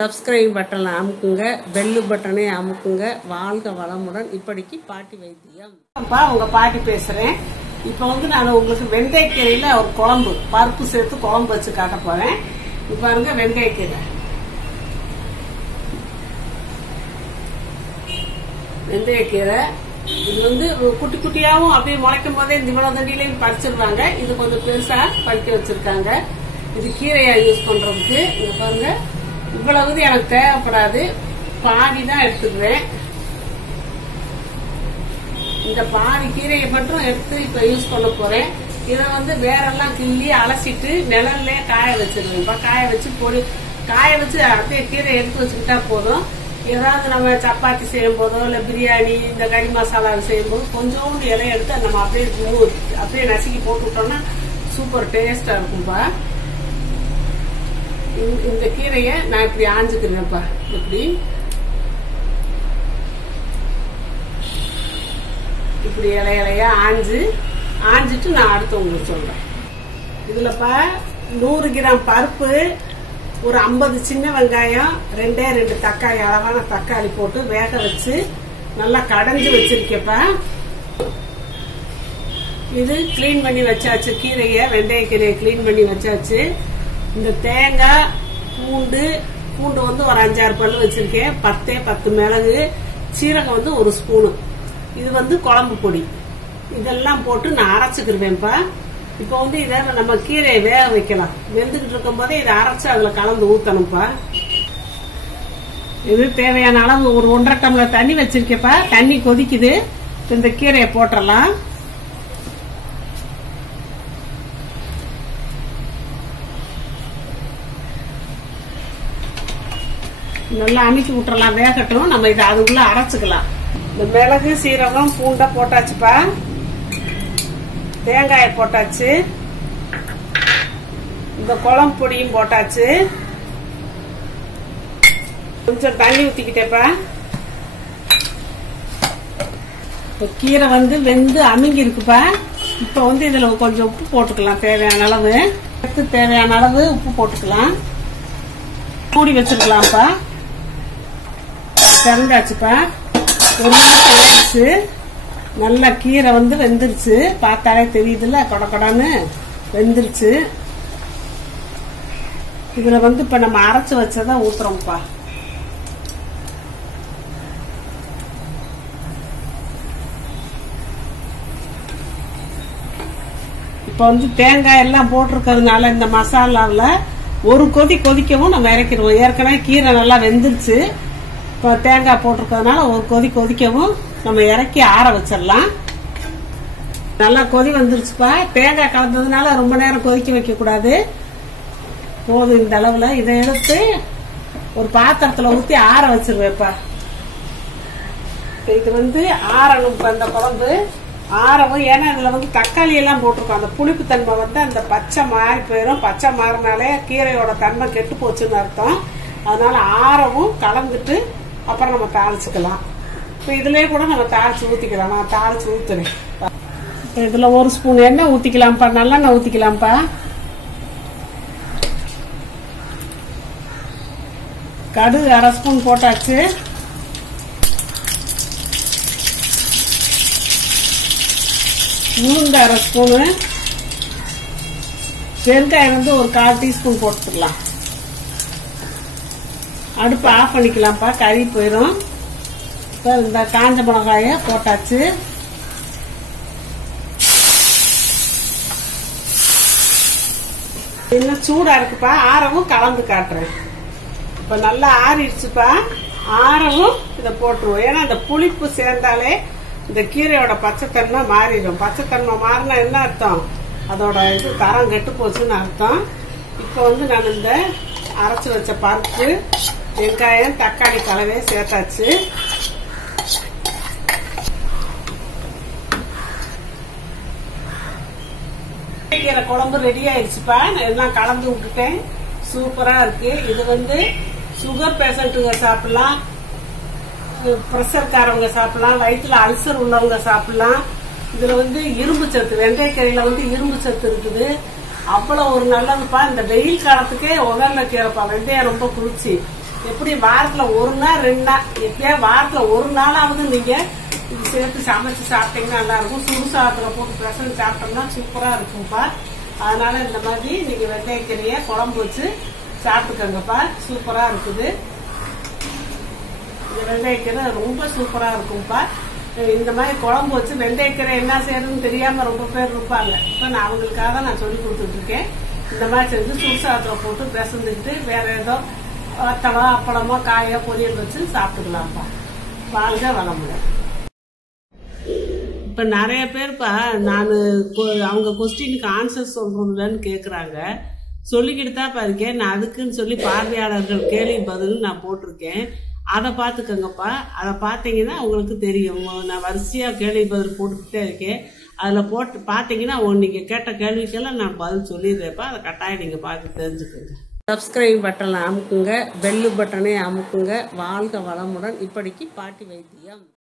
Subscribe பட்டனை அமுக்குங்க, bell பட்டனை அமுக்குங்க. வாழ்க வளமுடன். இப்படிக்கு பாட்டி வைத்தியம். உங்க பாட்டி பேசுறேன். இப்ப நான் உங்களுக்கு வெந்தயக்கீரையில ஒரு குழம்பு, பருப்பு சேர்த்து குழம்பு வச்சு காட்ட போறேன். இப்ப பாருங்க, வெந்தயக்கீரை. வெந்தயக்கீரை இது குட்டி குட்டியாவும் அப்படியே முளைக்கும் போதே இவ்வளவு தண்டிலையும் பறிச்சிருவாங்க. இது கொஞ்சம் பெருசா பறிக்க வச்சிருக்காங்க. இது கீரையா யூஸ் பண்றதுக்கு. இங்க பாருங்க, இவ்வளவு எனக்கு தேவைப்படாது, பாதி தான் எடுத்துக்குவேன். இந்த பாதி கீரையை மட்டும் எடுத்து இப்ப யூஸ் பண்ண போறேன். இதை வேறெல்லாம் கிள்ளி அலசிட்டு நிழல்ல காய வச்சிருவேன். இப்ப காய வச்சு அப்படியே கீரை எடுத்து வச்சுக்கிட்டா போதும். ஏதாவது நம்ம சப்பாத்தி செய்யும் போதோ இல்ல பிரியாணி, இந்த கறி மசாலா செய்யும் போது கொஞ்சோண்டு இலைய எடுத்து நம்ம அப்படியே நசுக்கி போட்டு விட்டோம்னா சூப்பர் டேஸ்டா இருக்கும்பா. இந்த கீரைய நான் இப்படி ஆஞ்சுக்கிறேன்ப்பா. இப்படி இலையா ஆஞ்சிட்டு நான் அடுத்து உங்களுக்கு சொல்றேன். இதுலப்பா 100 கிராம் பருப்பு, ஒரு 50 சின்ன வெங்காயம், 2 தக்காளி, அளவான தக்காளி போட்டு வேக வச்சு நல்லா கடைஞ்சு வச்சிருக்கப்பா. இது கிளீன் பண்ணி வச்சாச்சு. கீரைய, வெந்தய கீரையை கிளீன் பண்ணி வச்சாச்சு. இந்த தேங்காய், பூண்டு ஒரு 5-6 பல்லு வச்சிருக்கேன். 10 மிளகு, சீரகம் 1 ஸ்பூனு. இது குழம்பு பொடி. இதெல்லாம் போட்டு நான் அரைச்சுக்கிருவேன்ப்பா. இப்ப இதை நம்ம கீரையை வேக வைக்கலாம். வெந்துகிட்டு இருக்கும் போதே இதை அரைச்சு அதுல கலந்து ஊத்தணும்ப்பா. இது தேவையான அளவு ஒரு 1.5 டம்ளர் தண்ணி வச்சிருக்கப்பா. தண்ணி கொதிக்குது. இந்த கீரையை போட்டுடலாம். நல்லா அமுக்கி விட்டுறலாம், வேகட்டும். நம்ம இதை அதுக்குள்ள அரைச்சுக்கலாம். இந்த மிளகு, சீரகம், பூண்டை போட்டாச்சுப்பா. தேங்காயை போட்டாச்சு. இந்த குழம்பு பொடியும் போட்டாச்சு. கொஞ்சம் தண்ணி ஊத்திக்கிட்டேப்பா. கீரை வெந்து அமுங்கி இருக்குப்பா. இப்ப இதுல கொஞ்சம் உப்பு போட்டுக்கலாம். தேவையான அளவு உப்பு போட்டுக்கலாம். மூடி வச்சிருக்கலாம்ப்பா. திறந்தாச்சுப்பா. 1 நிமிஷம் ஆயிடுச்சு. நல்லா கீரை வெந்துருச்சு. பார்த்தாலே தெரியுதுல்ல, கொடன்னு வெந்துருச்சு. இதுல இப்ப நம்ம அரைச்சு வச்சதான் ஊத்துறோம்ப்பா. இப்ப தேங்காய் எல்லாம் போட்டிருக்கிறதுனால இந்த மசாலாவில் ஒரு கொதிக்கவும் நம்ம இறக்கிடுவோம். ஏற்கனவே கீரை நல்லா வெந்துருச்சு. இப்ப தேங்காய் போட்டிருக்கிறதுனால ஒரு கொதிக்கவும் நம்ம இறக்கி ஆற வச்சிடலாம். நல்லா கொதி வந்துருச்சுப்பா. தேங்காய் கலந்ததுனால ரொம்ப நேரம் கொதிக்க வைக்க கூடாது. போதும் இந்த அளவுல. இதை எடுத்து ஒரு பாத்திரத்துல ஊத்தி ஆற வச்சிருவேப்பா. இது ஆறணும். இப்ப இந்த குழம்பு ஆறவும், ஏன்னா இதுல தக்காளி எல்லாம் போட்டிருக்கோம். அந்த புளிப்பு தன்மை அந்த பச்சை மாறி போயிடும். பச்சை மாறினாலே கீரையோட தன்மை கெட்டு போச்சுன்னு அர்த்தம். அதனால ஆறவும் கலந்துட்டு அப்புறம் நம்ம தாளிச்சுக்கலாம். இப்ப இதுலயே கூட நம்ம தாளிச்சு ஊத்திக்கலாம். நான் தாளிச்சு ஊத்துறேன். இதுல 1 ஸ்பூன் எண்ணெய் ஊத்திக்கலாம்ப்பா. நல்லெண்ணெய் ஊத்திக்கலாம்ப்பா. கடுகு 1/2 ஸ்பூன் போட்டாச்சு. உளுந்து 1/2 ஸ்பூனு. பெருங்காயம் ஒரு 1/4 டீஸ்பூன் போட்டுக்கலாம். அடுப்பு ஆஃப் பண்ணிக்கலாம்ப்பா, கறி போயிடும். இந்த காஞ்ச மிளகாய போட்டாச்சு. இன்னும் சூடா இருக்குப்பா. ஆறவும் கலந்து காட்டுறேன். இப்ப நல்லா ஆறிடுச்சுப்பா. ஆறவும் இதை போட்டுருவோம். ஏன்னா இந்த புளிப்பு சேர்ந்தாலே இந்த கீரையோட பச்சைத்தன்மை மாறிடும். பச்சைத்தன்மை மாறினா என்ன அர்த்தம்? அதோட தரம் கெட்டு போச்சுன்னு அர்த்தம். இப்ப நான் இந்த அரைச்சு வச்ச பருப்பு, வெங்காயம், தக்காளி கலவையை சேர்த்தாச்சு. கீரை குழம்பு ரெடி ஆயிடுச்சுப்பா. எல்லாம் கலந்து விட்டுட்டேன். சூப்பரா இருக்கு. இது சுகர் பேஷண்ட்டுங்க சாப்பிடலாம், பிரஷர்காரவங்க சாப்பிடலாம், வயிற்றுல அல்சர் உள்ளவங்க சாப்பிடலாம். இதுல இரும்பு சத்து, வெந்தயக்கீரையில இரும்பு சத்து இருக்குது. அவ்வளவு ஒரு நல்லதுப்பா. இந்த வெயில் காலத்துக்கே உகந்த கீரைப்பா. வெந்தயம் ரொம்ப குளிர்ச்சி. எப்படி வாரத்துல ஒரு நாள் 2 நாள், எப்படியா வாரத்துல ஒரு நாளாவது நீங்க இது சேர்த்து சமைச்சு சாப்பிட்டீங்கன்னா நல்லா இருக்கும். சுடுசாதத்துல போட்டு பிரசன் சாப்பிட்டோம்னா சூப்பரா இருக்கும்ப்பா. அதனால இந்த மாதிரி நீங்க வெந்தயக்கீரைய குழம்பு வச்சு சாப்பிட்டுக்கோங்கப்பா. சூப்பரா இருக்குது. இந்த வெந்தயக்கீரை ரொம்ப சூப்பரா இருக்கும்ப்பா. இந்த மாதிரி குழம்பு வச்சு வெந்தயக்கீரை என்ன செய்யறதுன்னு தெரியாம ரொம்ப பேர் இருப்பாங்க. இப்ப நான் அவங்களுக்காக தான் நான் சொல்லி கொடுத்துட்டு இருக்கேன். இந்த மாதிரி செஞ்சு சுடுசாதத்துல போட்டு பிசைஞ்சுக்கிட்டு வேற ஏதோ வத்தளோ அப்பளமோ காயோ பொரியல் வச்சு சாப்பிட்டுக்கலாம்ப்பா. வாழ்க வளமுடன். இப்ப நிறைய பேர்ப்பா நான் அவங்க கொஸ்டினுக்கு ஆன்சர் சொல்றதுலன்னு கேக்குறாங்க. சொல்லிக்கிட்டு தான் இருக்கேன். நான் அதுக்குன்னு சொல்லி பார்வையாளர்கள் கேள்வி பதில் நான் போட்டிருக்கேன். அதை பார்த்துக்கோங்கப்பா. அதை பார்த்தீங்கன்னா உங்களுக்கு தெரியும். நான் வரிசையா கேள்வி பதில் போட்டுக்கிட்டே இருக்கேன். அதில் போட்டு பார்த்தீங்கன்னா நீங்க கேட்ட கேள்விக்கெல்லாம் நான் பதில் சொல்லிடுறேன்ப்பா. அதை கட்டாயம் நீங்க பார்த்து தெரிஞ்சுக்கோங்க. சப்ஸ்கிரைப் பட்டனை அமுக்குங்க, பெல்லு பட்டனை அமுக்குங்க. வாழ்க வளமுடன். இப்படிக்கு பாட்டி வைத்தியம்.